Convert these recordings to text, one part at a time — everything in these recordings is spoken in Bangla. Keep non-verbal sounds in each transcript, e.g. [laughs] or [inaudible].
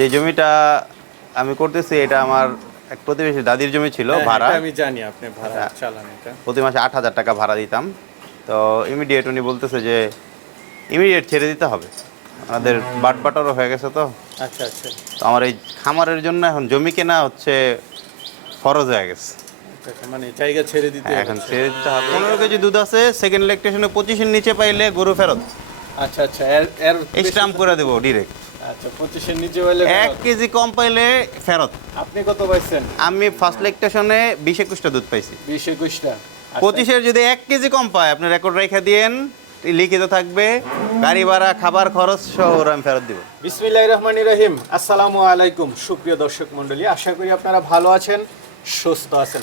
যে জমিটা আমি করতেছি এটা আমার এক প্রতিবেশী দাদির জমি ছিল হ্যাঁ, ভাড়া। আমি জানি আপনি ভাড়া হ্যাঁ। চালান এটা। প্রতি মাসে আট হাজার টাকা ভাড়া দিতাম। তো ইমিডিয়েট উনি বলতেছে যে ইমিডিয়েট ছেড়ে দিতে হবে। আমাদের বাট বাটারও হয়ে গেছে তো। আচ্ছা আচ্ছা। তো আমার এই খামারের জন্য এখন জমি কেনা হচ্ছে ফরজ হয়ে গেছে। আচ্ছা, আচ্ছা, মানে জায়গা ছেড়ে দিতে হ্যাঁ, এখন ছেড়ে দিতে হবে। পনেরো কেজি দুধ আছে সেকেন্ড লেকটেশনে পঁচিশের নিচে পাইলে গরু ফেরত। আচ্ছা আচ্ছা এর এর স্টাম্প করে দেবো ডিরেক্ট আচ্ছা পঁচিশের নিচে হইলে এক কেজি কম পাইলে ফেরত। আপনি কত পাইছেন? আমি ফার্স্ট লেকটেশনে বিশ একুশটা দুধ পাইছি। বিশ একুশটা। আচ্ছা, পঁচিশের যদি এক কেজি কম পায় আপনি রেকর্ড রেখে দিয়েন লিখিত থাকবে গাড়ি ভাড়া খাবার খরচ সহ আমি ফেরত দিব। রহিম। আসসালামু আলাইকুম সুপ্রিয় দর্শক মণ্ডলী আশা করি আপনারা ভালো আছেন সুস্থ আছেন।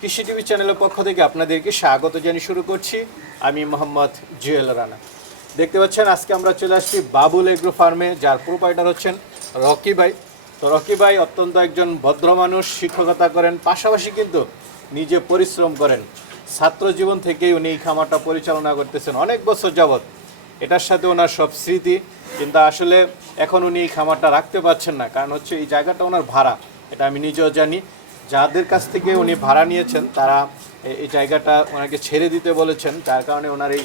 কৃষি টিভি চ্যানেলের পক্ষ থেকে আপনাদেরকে স্বাগত জানিয়ে শুরু করছি। আমি মোহাম্মদ জুয়েল রানা। দেখতে পাচ্ছেন, আজকে আমরা চলে আসছি বাবুল এগ্রো ফার্মে, যার প্রোপাইটার হচ্ছেন রকি ভাই তো রকি ভাই অত্যন্ত একজন ভদ্র মানুষ, শিক্ষকতা করেন, পাশাপাশি কিন্তু নিজে পরিশ্রম করেন। ছাত্র জীবন থেকেই উনি এই খামারটা পরিচালনা করতেছেন অনেক বছর যাবৎ। এটার সাথে ওনার সব স্মৃতি, কিন্তু আসলে এখন উনি এই খামারটা রাখতে পারছেন না, কারণ হচ্ছে এই জায়গাটা ওনার ভাড়া, এটা আমি নিজেও জানি। যাদের কাছ থেকে উনি ভাড়া নিয়েছেন, তারা এই জায়গাটা ওনাকে ছেড়ে দিতে বলেছেন, যার কারণে ওনার এই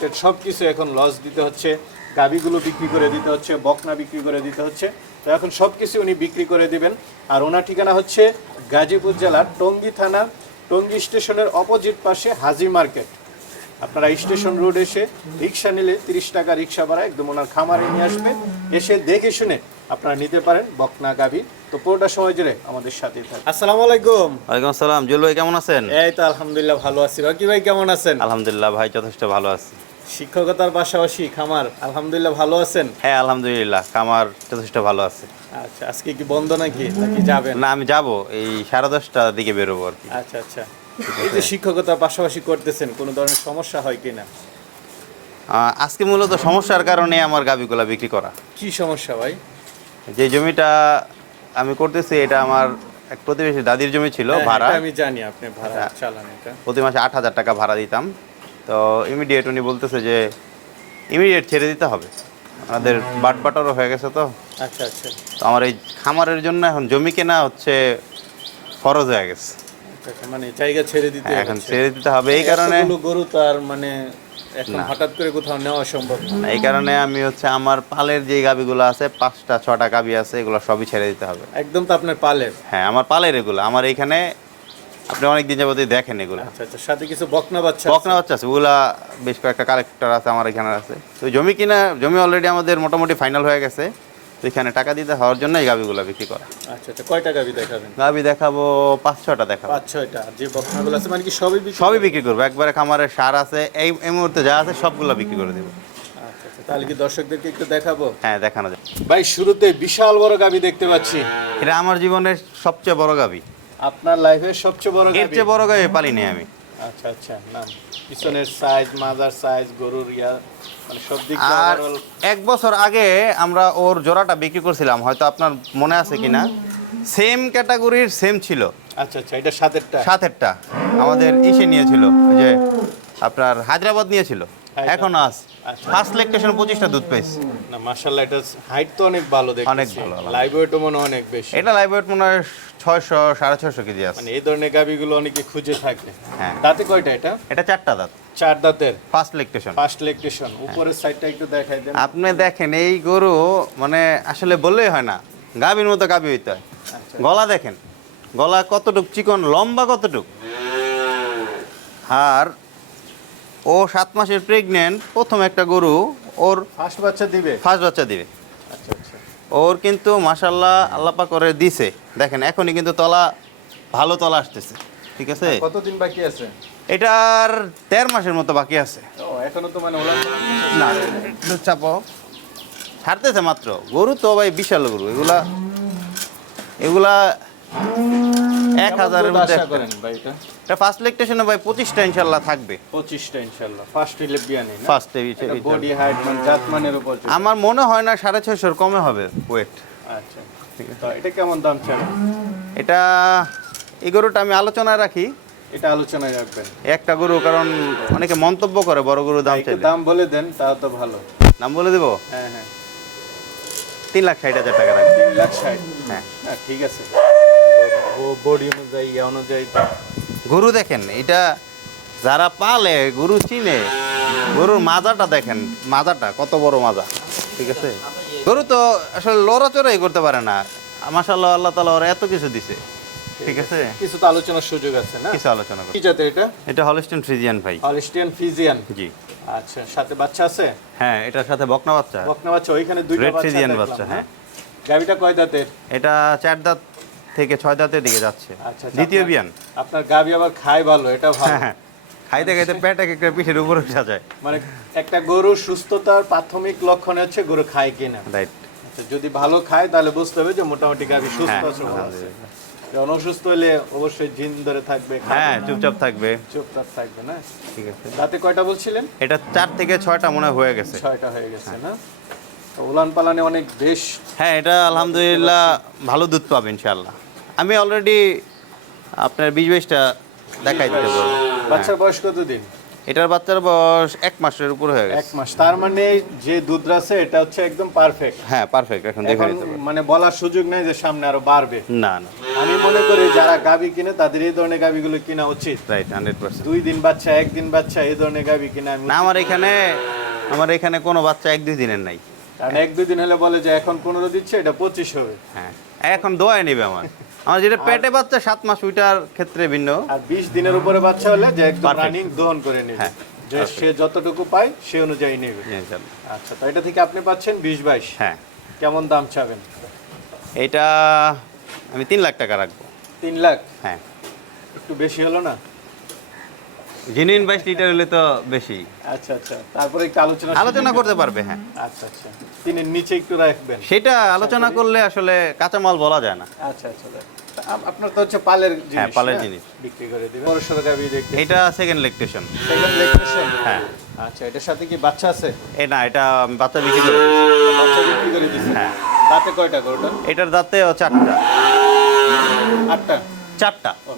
টেড সব কিছু এখন লস দিতে হচ্ছে গাবিগুলো বিক্রি করে দিতে হচ্ছে, বকনা বিক্রি করে দিতে হচ্ছে। তো এখন সব কিছু উনি বিক্রি করে দিবেন। আর ওনার ঠিকানা হচ্ছে গাজীপুর জেলার টঙ্গী থানা, টঙ্গী স্টেশনের অপোজিট পাশে হাজি মার্কেট। আপনারা স্টেশন রোড এসে রিক্সা নিলে তিরিশ টাকা রিক্সা ভাড়া একদম ওনার খামারে নিয়ে আসবে এসে দেখে শুনে আপনারা নিতে পারেন বকনা গাভি। তো পুরোটা সময় জুড়ে আমাদের সাথে থাকুন আসসালামু আলাইকুম। ওয়ালাইকুম আসসালাম। জুল ভাই কেমন আছেন? এই তো আলহামদুলিল্লাহ ভালো আছি। রকি ভাই কেমন আছেন? আলহামদুলিল্লাহ ভাই যথেষ্ট ভালো আছি। শিক্ষকতার পাশাপাশি খামার আলহামদুলিল্লাহ ভালো আছেন? হ্যাঁ আলহামদুলিল্লাহ খামার যথেষ্ট ভালো আছে। আচ্ছা আজকে কি বন্ধ নাকি? নাকি যাবেন? না আমি যাব এই সাড়ে দশটার দিকে বেরোবো আর কি। আচ্ছা আচ্ছা। এই যে শিক্ষকতার পাশাপাশি করতেছেন কোনো ধরনের সমস্যা হয় কিনা? আজকে মূলত সমস্যার কারণে আমার গাবিগুলা বিক্রি করা। কি সমস্যা ভাই? যে জমিটা আমি করতেছি এটা আমার এক প্রতিবেশী দাদির জমি ছিল হ্যাঁ, ভাড়া। আমি জানি আপনি ভাড়া চালান এটা। প্রতি মাসে আট হাজার টাকা ভাড়া দিতাম। তো ইমিডিয়েট উনি বলতেছে যে ইমিডিয়েট ছেড়ে দিতে হবে। আমাদের বাট বাটারও হয়ে গেছে তো। আচ্ছা আচ্ছা। তো আমার এই খামারের জন্য এখন জমি কেনা হচ্ছে ফরজ হয়ে গেছে। আচ্ছা, আচ্ছা, মানে জায়গা ছেড়ে দিতে হ্যাঁ, এখন ছেড়ে দিতে হবে। এই কারণে গরু তো আর মানে এখন হঠাৎ করে কোথাও নেওয়া সম্ভব? না এই কারণে আমি হচ্ছে আমার পালের যে গাবিগুলো আছে পাঁচটা ছটা গাবি আছে এগুলো সবই ছেড়ে দিতে হবে। একদম তো আপনার পালের? হ্যাঁ আমার পালের এগুলো। আমার এইখানে আপনি অনেক দিন যাবতীয় দেখেন এগুলো। আচ্ছা আচ্ছা সাথে কিছু বকনা বাচ্চা বকনা বাচ্চা আছে ওগুলা বেশ কয়েকটা কালেক্টর আছে আমার এখানে আছে। তো জমি কিনা জমি অলরেডি আমাদের মোটামুটি ফাইনাল হয়ে গেছে। তো এখানে টাকা দিতে হওয়ার জন্য এই গাবিগুলো বিক্রি করা। আচ্ছা আচ্ছা কয় টাকা দেখাবেন? গাবি দেখাবো পাঁচ ছটা দেখাবো। পাঁচ ছয়টা যে বকনাগুলো আছে মানে কি সবই বিক্রি সবই বিক্রি করব। একবারে খামারের সার আছে এই এই মুহূর্তে যা আছে সবগুলো বিক্রি করে দেবো। আচ্ছা আচ্ছা তাহলে কি দর্শকদেরকে একটু দেখাবো? হ্যাঁ দেখানো যায়। ভাই শুরুতে বিশাল বড় গাবি দেখতে পাচ্ছি। এটা আমার জীবনের সবচেয়ে বড় গাবি আপনার লাইফের সবচেয়ে বড় এর গাবি চেয়ে বড় গাবি পালিনি আমি। আচ্ছা আচ্ছা না পিছনের সাইজ মাজার সাইজ গরুর ইয়া। আর এক বছর আগে আমরা ওর জোড়াটা বিক্রি করছিলাম হয়তো আপনার মনে আছে কিনা। সেম ক্যাটাগরির সেম ছিল। আচ্ছা আচ্ছা এটা সাতেরটা। সাতেরটা। আমাদের ইসে নিয়েছিল যে আপনার হায়দ্রাবাদ নিয়েছিল। এখন আস। ফার্স্ট লেকটেশন পঁচিশটা দুধ পেয়েছে। না মাশাআল্লাহ এটা হাইট তো অনেক ভালো দেখতেছি। অনেক ভালো। লাইভ ওয়েটও মনে হয় অনেক বেশি। এটা লাইভ ওয়েট মনে হয় ছয়শো সাড়ে ছয়শো কেজি আছে। মানে এই ধরনের গাবিগুলো অনেকে খুঁজে থাকে। হ্যাঁ। দাঁতে কয়টা এটা? এটা চারটা দাঁত। চার দাঁতের? ফার্স্ট লেকটেশন ফার্স্ট লেকটেশন উপরের সাইডটা একটু দেখাই দেন। আপনি দেখেন এই গরু মানে আসলে বললেই হয় না গাভীর মতো গাভী হইতে হয়। আচ্ছা। গলা দেখেন গলা কতটুক চিকন লম্বা কতটুক? আর ও সাত মাসের প্রেগনেন্ট প্রথম একটা গরু ওর ফার্স্ট বাচ্চা দিবে? ফার্স্ট বাচ্চা দিবে। আচ্ছা আচ্ছা। ওর কিন্তু মাসাল্লাহ আল্লাপা করে দিছে। দেখেন এখনই কিন্তু তলা ভালো তলা আসতেছে। ঠিক আছে? কতদিন বাকি আছে? এটার দেড় মাসের মতো বাকি আছে। এখনও তো মানে না চাপো। ছাড়তেছে মাত্র। গরু তো ভাই বিশাল গরু। এগুলা এগুলা এক হাজারের মধ্যে আশা করেন ভাই এটা? এটা ফার্স্ট লেকটেশনে ভাই পঁচিশটা ইনশাল্লাহ থাকবে। পঁচিশটা ইনশাল্লাহ। ফার্স্ট ইলেভিয়ানি না? ফার্স্ট বডি হাইট মানে জাত মানের উপর আমার মনে হয় না সাড়ে ছয়শোর কমে হবে ওয়েট আচ্ছা। তো এটা কেমন দাম চান? এটা এই গরুটা আমি আলোচনায় রাখি। এটা আলোচনায় রাখবেন। একটা গরু কারণ অনেকে মন্তব্য করে বড় গরু দাম চাইলে। দাম বলে দেন তাও তো ভালো। নাম বলে দেবো? হ্যাঁ হ্যাঁ। তিন লাখ ষাট হাজার টাকা রাখব। তিন লাখ ষাট। হ্যাঁ। হ্যাঁ ঠিক আছে। বডি অনুযায়ী ইয়ে অনুযায়ী গরু দেখেন এটা যারা পালে গরু চিনে গরুর মাজাটা দেখেন মাজাটা কত বড় মাজা ঠিক আছে? গরু তো আসলে লড়াচড়াই করতে পারে না। মাসাল্লাহ আল্লাহ তালা ওরা এত কিছু দিছে ঠিক আছে? কিছু তো আলোচনার সুযোগ আছে না? কিছু আলোচনা কি জাতের এটা? এটা হলস্টেন ফ্রিজিয়ান ভাই। হলিস্টিয়ান ফিজিয়ান জি। আচ্ছা সাথে বাচ্চা আছে? হ্যাঁ এটার সাথে বকনা বাচ্চা। বকনা বাচ্চা ওইখানে দুইটা বাচ্চা ফ্রিজিয়ান বাচ্চা হ্যাঁ। গাভিটা কয় দাঁতের? এটা চার দাঁত থেকে ছয় দাঁতের দিকে যাচ্ছে। আচ্ছা দ্বিতীয় বিয়ান। আপনার গাভি আবার খায় ভালো এটা ভালো। হ্যাঁ হ্যাঁ। খাইতে খাইতে পেট এক একটা পিঠের উপরে উঠে যায়। মানে একটা গরুর সুস্থতার প্রাথমিক লক্ষণ হচ্ছে গরু খায় কিনা। রাইট আচ্ছা, যদি ভালো খায় তাহলে বুঝতে হবে যে মোটামুটি গাভি সুস্থ হ্যাঁ আছে অসুস্থ হলে অবশ্যই জিন ধরে থাকবে হ্যাঁ চুপচাপ থাকবে। চুপচাপ থাকবে না। ঠিক আছে। রাতে কয়টা বলছিলেন? এটা চার থেকে ছয়টা মনে হয় হয়ে গেছে। ছয়টা হয়ে গেছে না? তো উলান পালানে অনেক বেশ হ্যাঁ এটা আলহামদুলিল্লাহ ভালো দুধ পাবে ইনশাল্লাহ আমি অলরেডি আপনার বিশ বাইশটা দেখাই দিতে পারব। বাচ্চার বয়স কতদিন? এটার বাচ্চার বয়স এক মাসের উপরে হয়ে গেছে। এক মাস। তার মানে যে দুধ আছে এটা হচ্ছে একদম পারফেক্ট হ্যাঁ পারফেক্ট এখন দেখে নিতে মানে বলার সুযোগ নেই যে সামনে আরও বাড়বে। না না। আমি মনে করি যারা গাবি কিনে তাদের এই ধরনের গাবিগুলো কিনা উচিত। রাইট হান্ড্রেড পার্সেন্ট দুই দিন বাচ্চা একদিন বাচ্চা এই ধরনের গাবি কিনা আমি না আমার এখানে আমার এখানে কোনো বাচ্চা এক দুই দিনের নাই। কারণ এক দুই দিন হলে বলে যে এখন পনেরো দিচ্ছে এটা পঁচিশ হবে। হ্যাঁ এখন দোয়াই নেবে আমার। আমার যেটা পেটে বাচ্চা সাত মাস ওইটার ক্ষেত্রে ভিন্ন। আর বিশ দিনের উপরে বাচ্চা হলে যে একদম. রানিং দহন করে নেবে। হ্যাঁ, যে সে যতটুকু পায় সে অনুযায়ী নেবে। আচ্ছা তো এটা থেকে আপনি পাচ্ছেন বিশ বাইশ। হ্যাঁ। কেমন দাম চাবেন? এটা আমি তিন লাখ টাকা রাখব। তিন লাখ? হ্যাঁ। একটু বেশি হলো না? জেনুইন বাইশ লিটার হলে তো বেশি। আচ্ছা আচ্ছা। তারপরে একটু আলোচনা আলোচনা করতে পারবে হ্যাঁ। আচ্ছা আচ্ছা। তিনের নিচে একটু রাখবেন। সেটা আলোচনা করলে আসলে কাঁচামাল বলা যায় না। আচ্ছা আচ্ছা। আপনার তো হচ্ছে পালের জিনিস হ্যাঁ, পালের জিনিস। বিক্রি করে দিবেন। বড় গাবি দেখতে এটা সেকেন্ড লেকটেশন সেকেন্ড লেকটেশন হ্যাঁ। আচ্ছা এটার সাথে কি বাচ্চা আছে? এ না এটা বাচ্চা বিক্রি করে দিয়েছি। বাচ্চা বিক্রি করে দিছে? হ্যাঁ। দাঁতে কয়টা গরুটা? এটার দাঁতে চারটা। আটটা। চারটা। ও,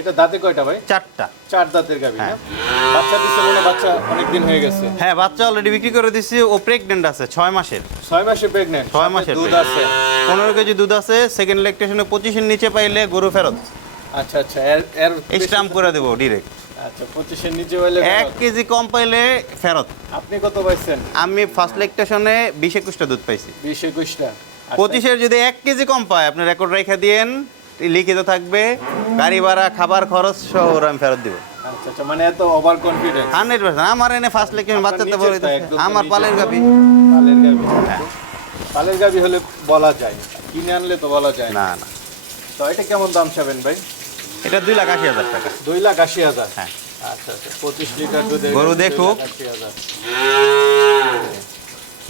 এটা দাঁতে কয়টা ভাই? চারটা। চার দাঁতের না হ্যাঁ। বাচ্চা দিছে মানে বাচ্চা অনেক দিন হয়ে গেছে। হ্যাঁ বাচ্চা অলরেডি বিক্রি করে দিচ্ছি ও প্রেগনেন্ট আছে ছয় মাসের। ছয় মাসে প্রেগনেন্ট ছয় মাসের দুধ আছে। পনেরো কেজি দুধ আছে সেকেন্ড লেকটেশনে পঁচিশের নিচে পাইলে গরু ফেরত। আচ্ছা আচ্ছা এর এর স্টাম্প করে দেবো ডিরেক্ট আচ্ছা নিচে হইলে কেজি কম পাইলে ফেরত। আপনি কত পাইছেন? আমি ফার্স্ট দুধ পাইছি। আচ্ছা, যদি এক কেজি কম পায় আপনি রেকর্ড রেখে দিয়েন লিখিত থাকবে গাড়ি ভাড়া খাবার খরচ সহ ওরা আমি ফেরত দিব। আচ্ছা আচ্ছা মানে এত ওভার কনফিডেন্স হান্ড্রেড পার্সেন্ট। আমার এনে ফার্স্ট বাচ্চাতে বলে তো আমার পালের গাবি। পালের গাবি। হ্যাঁ। পালের গাবি হলে বলা যায় কিনে আনলে তো বলা যায় না। না তো এটা কেমন দাম চাবেন ভাই? এটা দুই লাখ আশি হাজার টাকা। দুই লাখ আশি হাজার? হ্যাঁ। আচ্ছা আচ্ছা পঁচিশ লিটার দুধের গরু দেখুক।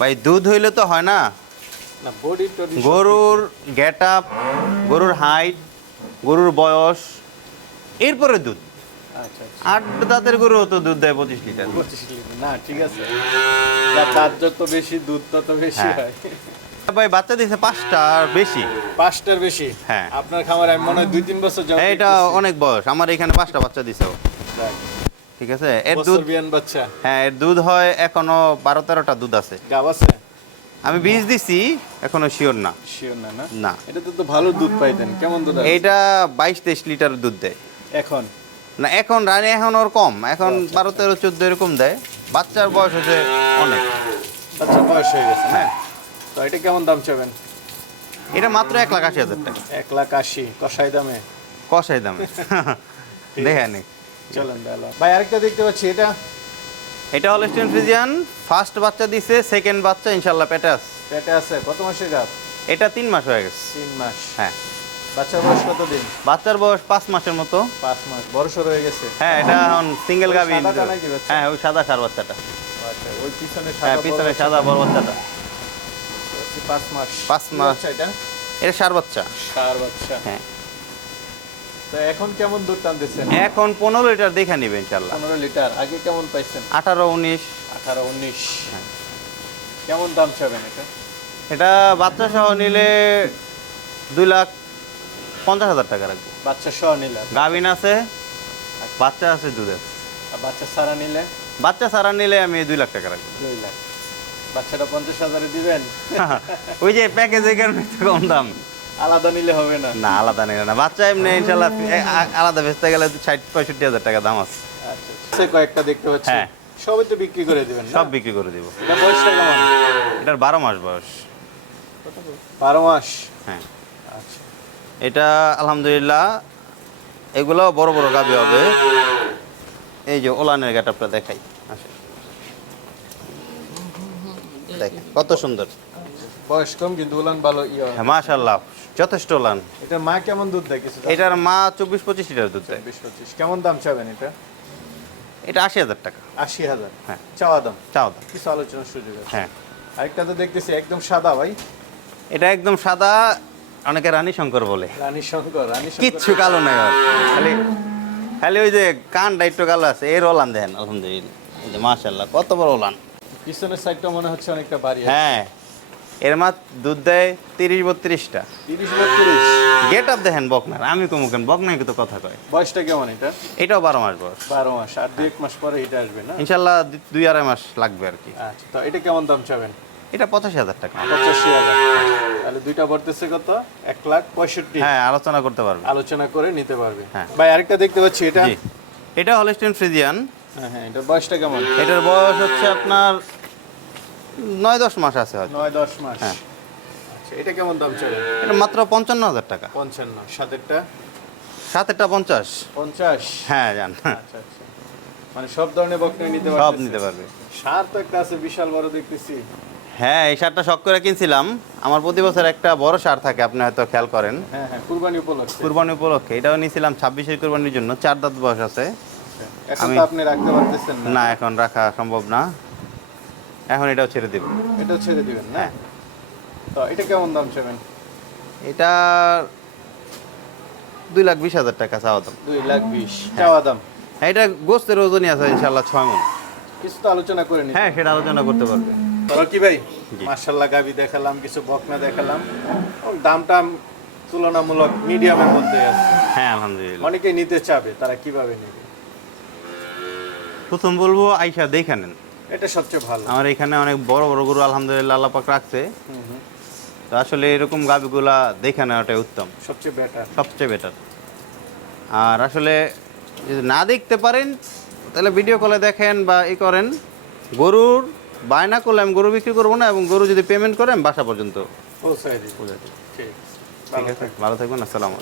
ভাই দুধ হইলে তো হয় না। গরুর গেট আপ গরুর হাইট গরুর বয়স এরপরে দুধ। আচ্ছা আচ্ছা। আট দাঁতের গরু তো দুধ দেয় পঁচিশ লিটার। পঁচিশ লিটার না ঠিক আছে। দাঁত যত বেশি দুধ তত বেশি হ্যাঁ। হয়। ভাই বাচ্চা দিছে পাঁচটা বেশি। পাঁচটার বেশি? হ্যাঁ। আপনার খামার আমি মনে হয় দুই তিন বছর এটা অনেক বয়স। আমার এখানে পাঁচটা বাচ্চা দিছে ঠিক আছে? এর দুধ বাচ্চা। হ্যাঁ এর দুধ হয় এখনও বারো তেরোটা দুধ আছে। গাব আছে? আমি বীজ দিছি এখনও শিওর না। শিওর না না? না। এটা তো তো ভালো দুধ পাইতেন কেমন দুধ? এইটা বাইশ তেইশ লিটার দুধ দেয়। এখন? না এখন রানী এখন ওর কম। এখন আচ্ছা, বারো তেরো চোদ্দ এরকম দেয়। বাচ্চার বয়স হচ্ছে অনেক। আচ্ছা বয়স হয়ে গেছে হ্যাঁ। তো এটা কেমন দাম চাবেন? এটা মাত্র এক লাখ আশি হাজার টাকা। এক লাখ আশি কষাই দামে? কষাই দামে। দেখে নি। চলেন ভাই আরেকটা দেখতে পাচ্ছি এটা? এটা হল স্টেন ফ্রিজিয়ান ফার্স্ট বাচ্চা দিছে সেকেন্ড বাচ্চা ইনশাল্লাহ পেটে আছে। পেটে আছে কত মাসের গাব এটা তিন মাস হয়ে গেছে। তিন মাস। হ্যাঁ। বাচ্চার বয়স কত দিন বাচ্চার বয়স পাঁচ মাসের মতো। পাঁচ মাস বড় সড় হয়ে গেছে। হ্যাঁ এটা এখন সিঙ্গেল গাবি? হ্যাঁ ওই সাদা সার বাচ্চাটা। আচ্ছা ওই পিছনে হ্যাঁ সাদা পিছনে সাদা বড় বাচ্চাটা। পাঁচ মাস। পাঁচ মাস। এটা? এটা সার বাচ্চা। সার বাচ্চা। হ্যাঁ। তো এখন কেমন দুধ টানতেছেন? এখন পনেরো লিটার দেখে নিবে ইনশাল্লাহ পনেরো লিটার আগে কেমন পাইছেন? আঠারো উনিশ। আঠারো উনিশ। হ্যাঁ। কেমন দাম চাবেন এটা? এটা বাচ্চা সহ নিলে দুই লাখ পঞ্চাশ হাজার টাকা রাখব। বাচ্চা সহ নিলে? গাভিন আছে বাচ্চা আছে দুধ আছে। আর বাচ্চা সারা নিলে? বাচ্চা সারা নিলে আমি দুই লাখ টাকা রাখব। দুই লাখ। বাচ্চাটা পঞ্চাশ হাজারে দিবেন? [laughs] ওই যে প্যাকেজের কারণে কম দাম। আলাদা নিলে হবে না। না আলাদা নেই না। বাচ্চা এমনি ইনশাল্লাহ আলাদা বেচতে গেলে ষাট পঁয়ষট্টি হাজার টাকা দাম আছে। আচ্ছা আচ্ছা। সে কয়েকটা দেখতে পাচ্ছি। হ্যাঁ। সবই তো বিক্রি করে দিবেন সব বিক্রি করে দিব। এটা বয়সটা কেমন এটার বারো মাস বয়স। বারো মাস? হ্যাঁ। আচ্ছা। এটা আলহামদুলিল্লাহ এগুলো বড় বড় গাবি হবে। এই যে ওলানের গেটআপটা দেখাই। আসেন। দেখেন কত সুন্দর। বয়স কম কিন্তু উলান ভালো ইয়ে হয়। মাশাল্লাহ যথেষ্ট ওলান এটা মা কেমন দুধ দেয় কিছু এটার মা চব্বিশ পঁচিশ লিটার দুধ দেয়। বিশ পঁচিশ। কেমন দাম চাবেন এটা? এটা আশি হাজার টাকা। আশি হাজার। হ্যাঁ। চাওয়া দাম? চাও দাম। কিছু আলোচনার সুযোগ আছে। হ্যাঁ। আরেকটা তো দেখতেছি একদম সাদা ভাই। এটা একদম সাদা অনেকে রানী শঙ্কর বলে। রানী শঙ্কর রানী কিচ্ছু কালো নাই ওর। খালি খালি ওই যে কানটা একটু কালো আছে এর ওলান দেন আলহামদুলিল্লাহ। মাশাল্লাহ কত বড় ওলান পিছনের সাইডটা মনে হচ্ছে অনেকটা বাড়ি হ্যাঁ এর মা দুধ দেয় তিরিশ বত্রিশটা। তিরিশ বত্রিশ? গেট আপ দেখেন বকনার আমি কমুকেন বকনাই তো কথা কয়। বয়সটা কেমন এটা? এটাও বারো মাস বয়স। বারো মাস আর দু এক মাস পরে এটা আসবে না? ইনশাল্লাহ দুই আড়াই মাস লাগবে আর কি। আচ্ছা তো এটা কেমন দাম চাবেন? এটা পঁচাশি হাজার টাকা। পঁচাশি হাজার। তাহলে দুইটা ভরতেছে কত? এক লাখ পঁয়ষট্টি। হ্যাঁ আলোচনা করতে পারবে। আলোচনা করে নিতে পারবে। হ্যাঁ। ভাই আরেকটা দেখতে পাচ্ছি এটা? এটা হলস্টেন ফ্রিজিয়ান। হ্যাঁ হ্যাঁ এটা বয়সটা কেমন? এটার বয়স হচ্ছে আপনার নয় দশ মাস আছে হয়তো। নয় দশ মাস। হ্যাঁ। আচ্ছা এটা কেমন দাম চাবেন এটা মাত্র পঞ্চান্ন হাজার টাকা। পঞ্চান্ন। সাতেরটা? সাতেরটা পঞ্চাশ। পঞ্চাশ? হ্যাঁ জান। আচ্ছা আচ্ছা। মানে সব ধরনের বকনা নিতে সব নিতে পারবে। সার তো একটা আছে বিশাল বড় দেখতেছি। হ্যাঁ এই শার্টটা শখ করে কিনছিলাম। আমার প্রতি বছর একটা বড় সার থাকে আপনি হয়তো খেয়াল করেন। হ্যাঁ হ্যাঁ কুরবানি উপলক্ষে। কুরবানি উপলক্ষে। এটাও নিয়েছিলাম ছাব্বিশের কুরবানির জন্য চার দাঁত বয়স আছে। এখন তো আপনি রাখতে পারতেছেন না এখন রাখা সম্ভব না। এখন এটাও ছেড়ে দেব। এটাও ছেড়ে দিবেন না? হ্যাঁ। তো এটা কেমন দাম চাবেন? এটা দুই লাখ বিশ হাজার টাকা চাওয়া দাম। দুই লাখ বিশ চাওয়া দাম? হ্যাঁ, এটা গোস্তের ওজনই আছে ইনশাল্লাহ ছয় মন। কিছু তো আলোচনা করে নিন হ্যাঁ সেটা আলোচনা করতে পারবে। কি ভাই। মার্শাল্লাহ গাবি দেখালাম কিছু বকনা দেখালাম। এবং দামটা তুলনামূলক মিডিয়ামের মধ্যে আছে। হ্যাঁ আলহামদুলিল্লাহ। অনেকেই নিতে চাবে তারা কীভাবে নেবে? প্রথম বলব আইসা দেখে নেন। এটা সবচেয়ে ভালো। আমার এখানে অনেক বড় বড় গরু আলহামদুলিল্লাহ আল্লাহ পাক রাখছে। তো আসলে এরকম গাবিগুলা দেখে নেওয়াটাই উত্তম। সবচেয়ে বেটার সবচেয়ে বেটার আর আসলে যদি না দেখতে পারেন তাহলে ভিডিও কলে দেখেন বা ই করেন গরুর বায়না করলে আমি গরু বিক্রি করব না এবং গরু যদি পেমেন্ট করেন বাসা পর্যন্ত। ঠিক আছে। ভালো থাকবেন আসসালাম